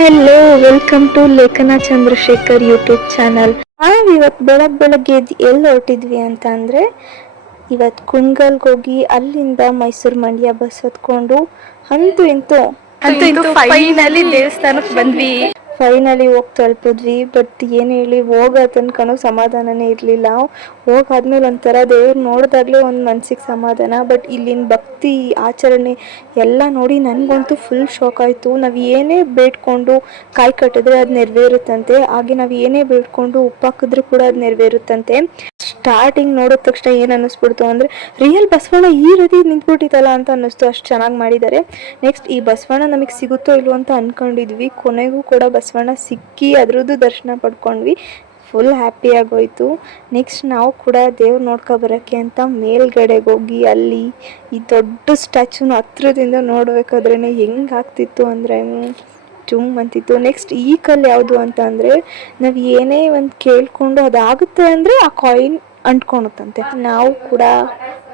Hello, welcome to ಲೇಖನ Chandrashekhar YouTube channel. ಇವತ್ತು ಬೆಳಗ್ಗೆ ಎಲ್ಲಿ ಹೊರಟಿದ್ವಿ ಅಂತ ಅಂದರೆ, ಇವತ್ತು ಕುಣಗಲ್ಗೆ ಹೋಗಿ ಅಲ್ಲಿಂದ ಮೈಸೂರು ಮಂಡ್ಯ ಬಸ್ ಹೊತ್ಕೊಂಡು ಅಂತೂ ಫೈನಲಿ ದೇವಸ್ಥಾನಕ್ಕೆ ಬಂದ್ವಿ. ಫೈನಲಿ ಹೋಗಿ ತಲುಪಿದ್ವಿ. ಬಟ್ ಏನು ಹೇಳಿ, ಹೋಗೋ ತನಕನೂ ಸಮಾಧಾನನೇ ಇರಲಿಲ್ಲ. ಹೋಗಾದ್ಮೇಲೆ ಒಂಥರ ದೇವ್ರು ನೋಡಿದಾಗಲೇ ಒಂದು ಮನ್ಸಿಗೆ ಸಮಾಧಾನ. ಬಟ್ ಇಲ್ಲಿನ ಭಕ್ತಿ ಆಚರಣೆ ಎಲ್ಲ ನೋಡಿ ನನಗಂತೂ ಫುಲ್ ಶಾಕ್ ಆಯಿತು. ನಾವು ಏನೇ ಬೇಡ್ಕೊಂಡು ಕಾಯಿ ಕಟ್ಟಿದ್ರೆ ಅದು ನೆರವೇರುತ್ತಂತೆ. ಹಾಗೆ ನಾವು ಏನೇ ಬೇಡ್ಕೊಂಡು ಉಪ್ಪು ಹಾಕಿದ್ರೂ ಕೂಡ ಅದು ನೆರವೇರುತ್ತಂತೆ. ಸ್ಟಾರ್ಟಿಂಗ್ ನೋಡಿದ ತಕ್ಷಣ ಏನು ಅನ್ನಿಸ್ಬಿಡ್ತು ಅಂದರೆ, ರಿಯಲ್ ಬಸವಣ್ಣ ಈ ರೀತಿ ನಿಂತ್ಬಿಟ್ಟಿತ್ತಲ್ಲ ಅಂತ ಅನ್ನಿಸ್ತು. ಅಷ್ಟು ಚೆನ್ನಾಗಿ ಮಾಡಿದ್ದಾರೆ. ನೆಕ್ಸ್ಟ್ ಈ ಬಸವಣ್ಣ ನಮಗೆ ಸಿಗುತ್ತೋ ಇಲ್ವೋ ಅಂತ ಅಂದ್ಕೊಂಡಿದ್ವಿ. ಕೊನೆಗೂ ಕೂಡ ಬಸವಣ್ಣ ಸಿಕ್ಕಿ ಅದರದ್ದು ದರ್ಶನ ಪಡ್ಕೊಂಡ್ವಿ. ಫುಲ್ ಹ್ಯಾಪಿ ಆಗೋಯ್ತು. ನೆಕ್ಸ್ಟ್ ನಾವು ಕೂಡ ದೇವ್ರು ನೋಡ್ಕೊಬರೋಕ್ಕೆ ಅಂತ ಮೇಲ್ಗಡೆಗೆ ಹೋಗಿ ಅಲ್ಲಿ ಈ ದೊಡ್ಡ ಸ್ಟ್ಯಾಚ್ಯೂನ ಹತ್ರದಿಂದ ನೋಡಬೇಕಾದ್ರೇ ಹೆಂಗಾಗ್ತಿತ್ತು ಅಂದರೆ ಜುಮ್ ಅಂತಿತ್ತು. ನೆಕ್ಸ್ಟ್ ಈ ಕಲ್ಲು ಯಾವುದು ಅಂತ ಅಂದರೆ, ನಾವು ಏನೇ ಒಂದು ಕೇಳಿಕೊಂಡು ಅದಾಗುತ್ತೆ ಅಂದರೆ ಆ ಕಾಯಿನ್ ಅಂಟ್ಕೊಳುತ್ತಂತೆ. ನಾವು ಕೂಡ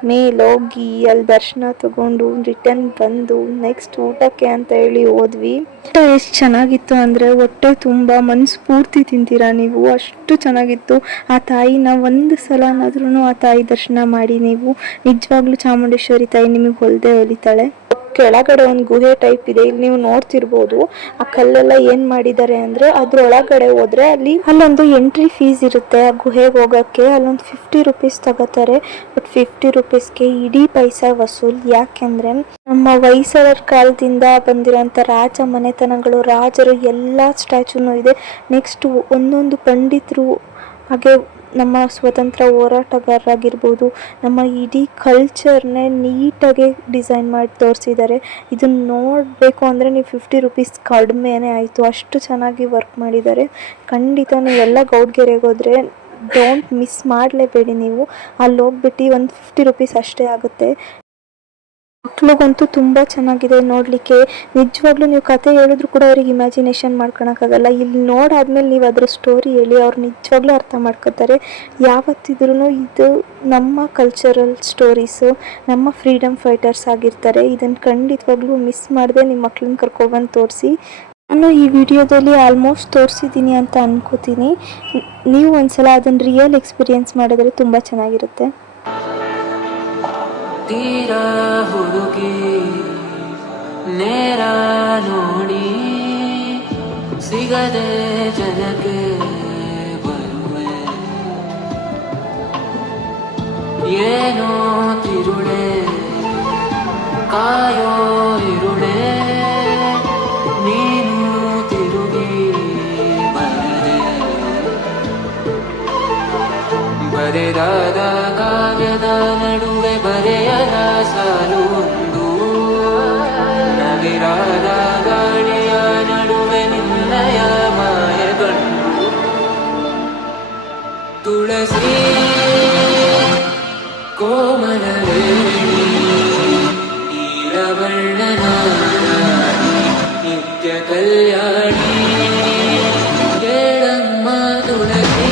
ಮೇಲೋಗಿ ಅಲ್ಲಿ ದರ್ಶನ ತಗೊಂಡು ರಿಟರ್ನ್ ಬಂದು ನೆಕ್ಸ್ಟ್ ಊಟಕ್ಕೆ ಅಂತ ಹೇಳಿ ಹೋದ್ವಿ. ಊಟ ಎಷ್ಟು ಚೆನ್ನಾಗಿತ್ತು ಅಂದರೆ ಹೊಟ್ಟೆ ತುಂಬ ಮನಸ್ಸು ಪೂರ್ತಿ ತಿಂತೀರಾ ನೀವು, ಅಷ್ಟು ಚೆನ್ನಾಗಿತ್ತು. ಆ ತಾಯಿನ ಒಂದು ಸಲನಾದ್ರೂ ಆ ತಾಯಿ ದರ್ಶನ ಮಾಡಿ ನೀವು, ನಿಜವಾಗ್ಲೂ ಚಾಮುಂಡೇಶ್ವರಿ ತಾಯಿ ನಿಮಗೆ ಹೊಲ್ದೇ ಹೊಲಿತಾಳೆ. ಕೆಳಗಡೆ ಒಂದು ಗುಹೆ ಟೈಪ್ ಇದೆ, ಇಲ್ಲಿ ನೀವು ನೋಡ್ತಿರ್ಬೋದು. ಆ ಕಲ್ಲೆಲ್ಲ ಏನು ಮಾಡಿದ್ದಾರೆ ಅಂದರೆ, ಅದ್ರೊಳಗಡೆ ಹೋದರೆ ಅಲ್ಲೊಂದು ಎಂಟ್ರಿ ಫೀಸ್ ಇರುತ್ತೆ. ಆ ಗುಹೆಗೆ ಹೋಗೋಕ್ಕೆ ಅಲ್ಲೊಂದು 50 ರೂಪೀಸ್ ತಗೋತಾರೆ. ಬಟ್ 50 ರೂಪೀಸ್ಗೆ ಇಡೀ ಪೈಸಾ ವಸೂಲ್. ಯಾಕೆಂದರೆ ನಮ್ಮ ಹೊಯ್ಸಳರ ಕಾಲದಿಂದ ಬಂದಿರೋಂಥ ರಾಜ ಮನೆತನಗಳು, ರಾಜರು ಎಲ್ಲ ಸ್ಟ್ಯಾಚ್ಯೂನು ಇದೆ. ನೆಕ್ಸ್ಟ್ ಒಂದೊಂದು ಪಂಡಿತರು, ಹಾಗೆ ನಮ್ಮ ಸ್ವತಂತ್ರ ಹೋರಾಟಗಾರರಾಗಿರ್ಬೋದು, ನಮ್ಮ ಇಡೀ ಕಲ್ಚರ್ನೇ ನೀಟಾಗಿ ಡಿಸೈನ್ ಮಾಡಿ ತೋರಿಸಿದ್ದಾರೆ. ಇದನ್ನು ನೋಡಬೇಕು ಅಂದರೆ ನೀವು 50 ರೂಪೀಸ್ ಕಡಿಮೆನೇ ಆಯಿತು, ಅಷ್ಟು ಚೆನ್ನಾಗಿ ವರ್ಕ್ ಮಾಡಿದ್ದಾರೆ. ಖಂಡಿತ ನೀವೆಲ್ಲ ಗೌಡ್ಗೆರೆಗೆ ಹೋದರೆ ಡೋಂಟ್ ಮಿಸ್ ಮಾಡಲೇಬೇಡಿ. ನೀವು ಅಲ್ಲಿ ಹೋಗ್ಬಿಟ್ಟು ಒಂದು 50 ರೂಪೀಸ್ ಅಷ್ಟೇ ಆಗುತ್ತೆ. ಮಕ್ಳಿಗಂತೂ ತುಂಬ ಚೆನ್ನಾಗಿದೆ ನೋಡಲಿಕ್ಕೆ. ನಿಜವಾಗ್ಲೂ ನೀವು ಕತೆ ಹೇಳಿದ್ರು ಕೂಡ ಅವ್ರಿಗೆ ಇಮ್ಯಾಜಿನೇಷನ್ ಮಾಡ್ಕೊಳಕ್ಕಾಗಲ್ಲ. ಇಲ್ಲಿ ನೋಡಾದ್ಮೇಲೆ ನೀವು ಅದರ ಸ್ಟೋರಿ ಹೇಳಿ ಅವ್ರು ನಿಜವಾಗ್ಲೂ ಅರ್ಥ ಮಾಡ್ಕೋತಾರೆ. ಯಾವತ್ತಿದ್ರೂ ಇದು ನಮ್ಮ ಕಲ್ಚರಲ್ ಸ್ಟೋರೀಸು, ನಮ್ಮ ಫ್ರೀಡಮ್ ಫೈಟರ್ಸ್ ಆಗಿರ್ತಾರೆ. ಇದನ್ನು ಖಂಡಿತವಾಗ್ಲೂ ಮಿಸ್ ಮಾಡದೆ ನಿಮ್ಮ ಮಕ್ಳನ್ನ ಕರ್ಕೊಬಂದು ತೋರಿಸಿ. ನಾನು ಈ ವಿಡಿಯೋದಲ್ಲಿ ಆಲ್ಮೋಸ್ಟ್ ತೋರಿಸಿದ್ದೀನಿ ಅಂತ ಅನ್ಕೋತೀನಿ. ನೀವು ಒಂದ್ಸಲ ಅದನ್ನು ರಿಯಲ್ ಎಕ್ಸ್ಪೀರಿಯೆನ್ಸ್ ಮಾಡಿದ್ರೆ ತುಂಬ ಚೆನ್ನಾಗಿರುತ್ತೆ. ತೀರ ಹುಡುಗಿ ನೇರ ನೋಡಿ ಸಿಗದೆ ಜನಕ್ಕೆ ಬರುವೆ, ಏನೋ ತಿರುಳೆ ಕಾಯೋ ಇರುಳೆ, ನೀನು ತಿರುಗಿ ಬರದೆ ಬರೆದಾದ ಕಾವ್ಯದ ನಡುವೆ ಬರೆಯದ ಸಾಲು ಒಂದು, ನವಿರಾದ ಗಾಳಿಯ ನಡುವೆ ನಿನ್ನಯ ಮಾಯಗಂಡು, ತುಳಸಿ ಕೋಮಲವೇಣಿ ನೀಲವರ್ಣನ ನಿತ್ಯ ಕಲ್ಯಾಣಿ, ಕೇಳಮ್ಮ ತುಳಸಿ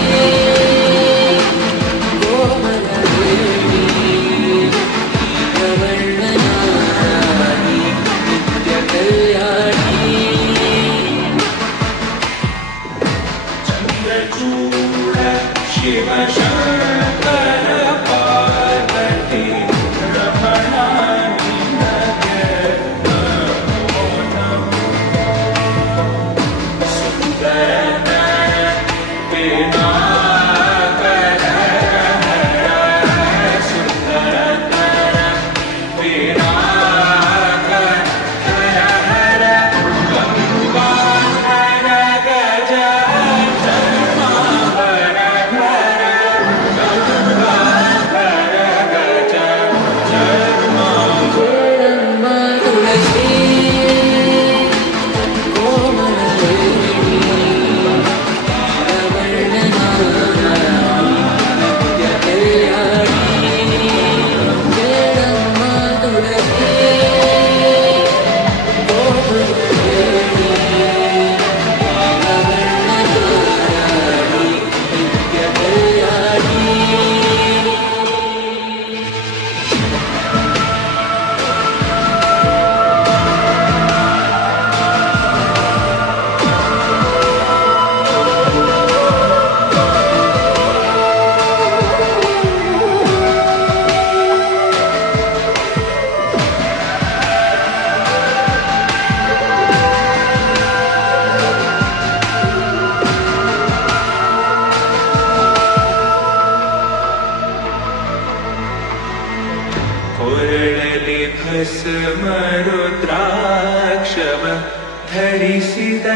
ಧರಿಸಿದ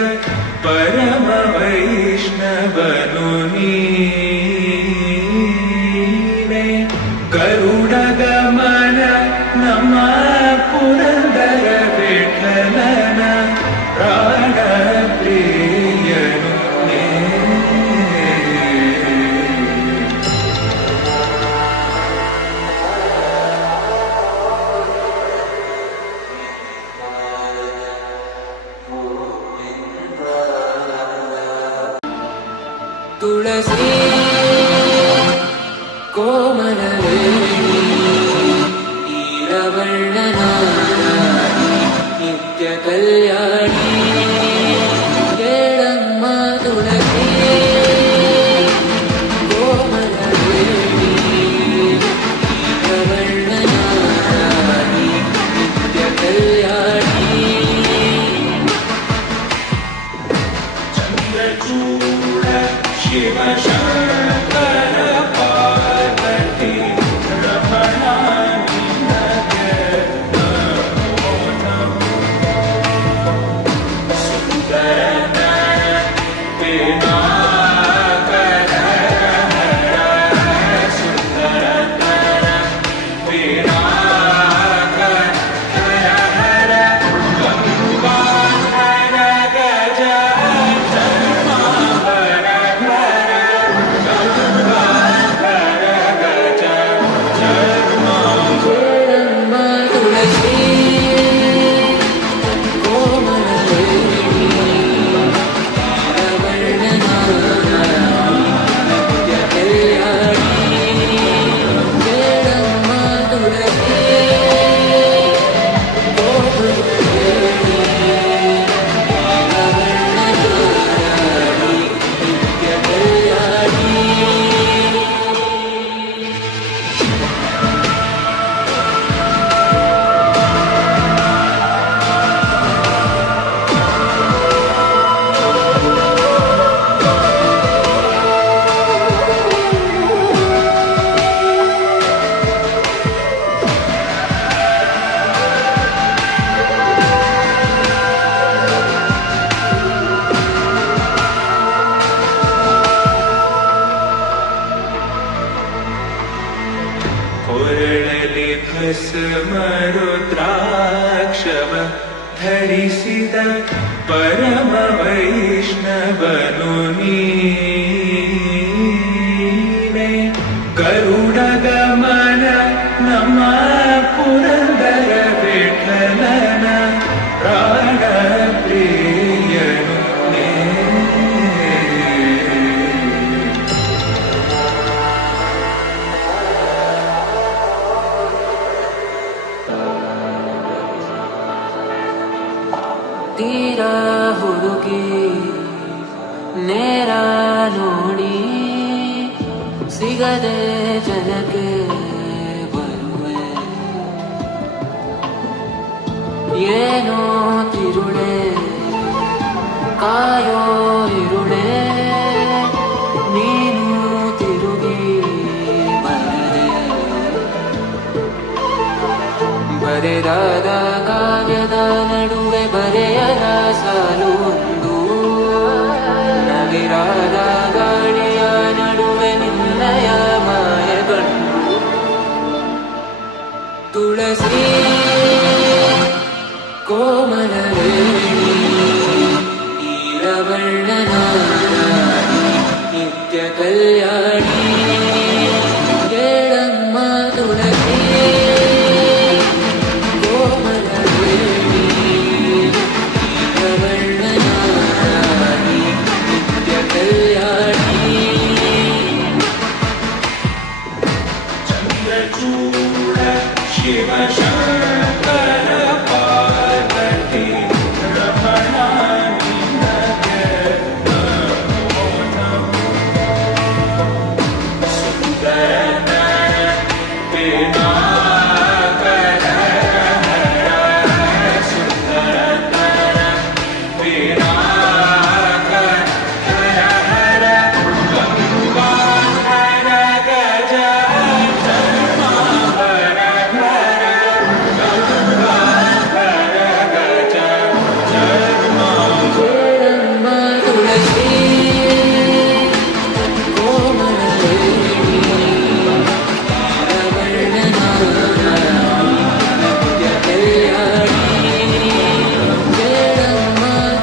ಪರಮ ವೈಷ್ಣವನು ನೀನೆ. ಗರುಡ ಗಮನ ನಮ್ಮ ಪುರಂದರ ವಿಠಲನ ಪ್ರಾಣ ಪ್ರಿಯನು ನೇ. ತುಳಸಿ ಕೋಮಲವೇಣಿ ನೀಲವರ್ಣನಾರಾಯಣಿ ನಿತ್ಯ ಕಲ್ಯಾಣಿ ಕೇಳಮ್ಮ ತುಳಸಿ ಕೋಮಲವೇಣಿ ನೀಲವರ್ಣನಾರಾಯಣಿ ನಿತ್ಯ ಕಲ್ಯಾಣಿ. ಚಂದ್ರಚೂಡ ಶಿವ ಶಂಕರ ಪಾರ್ವತಿ ರಮಣ ನಿನಗೆ ನಮೋ ನಮೋ. ಸುಂದರ ಪಿನಾಕರ ಹರ ಸುಂದರ ಪಿನಾಕರ ಹರ ಹರ ಗಂಗಾಧರ ಗಜ ಚರ್ಮಾಂಬರ ಹರ ಗಂಗಾಧರ ಗಜ ಚರ್ಮಾಂಬರ. ಕೇಳಮ್ಮ ತುಳಸಿ ಕೋಮಲವೇಣಿ ನೀಲವರ್ಣನಾರಾಯಣಿ ನಿತ್ಯ ಕಲ್ಯಾಣಿ. ಕೇಳಮ್ಮ ತುಳಸಿ ಕೋಮಲವೇಣಿ ನೀಲವರ್ಣನಾರಾಯಣಿ ನಿತ್ಯ ಕಲ್ಯಾಣಿ. ಕೊರಳಲಿ ಭಸ್ಮ ರುದ್ರಾಕ್ಷವ ಧರಿಸಿದ ಪರಮ ವೈಷ್ಣವನು ನೀನೆ. ಗರುಡ ಗಮನ ನಮ್ಮ ಪುರಂದರ ವಿಠಲನ ಪ್ರಾಣ ಪ್ರಿಯನು ನೇ. ತೀರ ಹುಡುಕಿ ನೇರ ನೋಡಿ ಸಿಗದೆ ಜನಕ್ಕೆ ಬರುವೆ. ಏನೋ ತಿರುಳೆ ಕಾಯೋ ಇರುಳೆ ನೀನು ತಿರುಗಿ ಬರದೆ. ಬರೆದಾದ ಕಾವ್ಯದ ನಡುವೆ ಬರೆಯದ ಸಾಲು ಒಂದು, ನವಿರಾದ ಗಾಳಿಯ ನಡುವೆ ನಿನ್ನಯ ಮಾಯ ಕಂಡು. ತುಳಸಿ ಕೋಮಲವೇಣಿ ನೀಲವರ್ಣ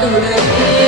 ತುಳಸಿ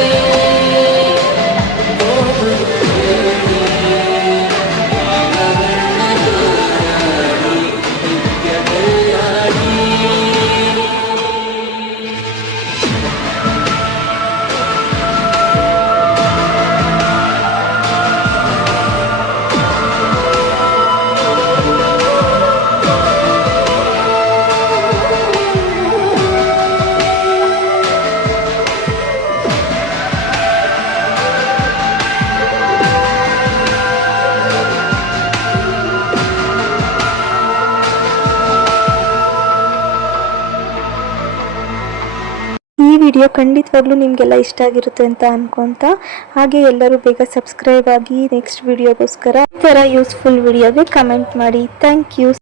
ಈ ವಿಡಿಯೋ ಖಂಡಿತವಾಗ್ಲೂ ನಿಮಗೆಲ್ಲ ಇಷ್ಟ ಆಗಿರುತ್ತೆ ಅಂತ ಅನ್ಕೊಂತ, ಹಾಗೆ ಎಲ್ಲರೂ ಬೇಗ ಸಬ್ಸ್ಕ್ರೈಬ್ ಆಗಿ ನೆಕ್ಸ್ಟ್ ವಿಡಿಯೋಗೋಸ್ಕರ ಈ ಥರ ಯೂಸ್ಫುಲ್ ವಿಡಿಯೋಗೆ ಕಮೆಂಟ್ ಮಾಡಿ. Thank you.